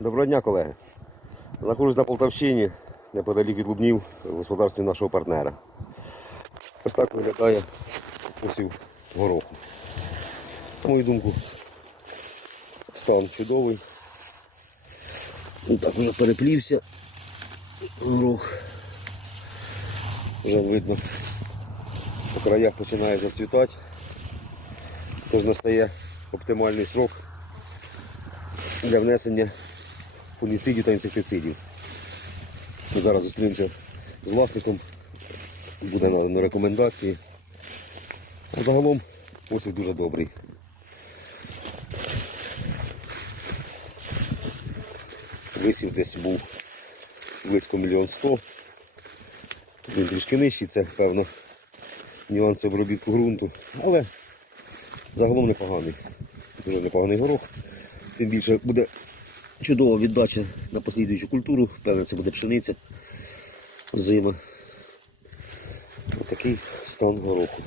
Доброго дня, колеги. Знаходжусь на Полтавщині, неподалік від Лубнів, в господарстві нашого партнера. Ось так виглядає посів гороху. На мою думку, стан чудовий. Так вже переплівся горох. Вже видно, по краях починає зацвітати. Тож настає оптимальний срок для внесення фунгіцидів та інсектицидів. Зараз зустрінемося з власником, буде надано рекомендації. Загалом посів дуже добрий. Висів десь був близько мільйон сто. Він трішки нижчий, це певно нюанси обробітку ґрунту, але загалом непоганий. Дуже непоганий горох. Тим більше буде чудова віддача на послідуючу культуру. Певно, це буде пшениця зима. Отакий стан гороху.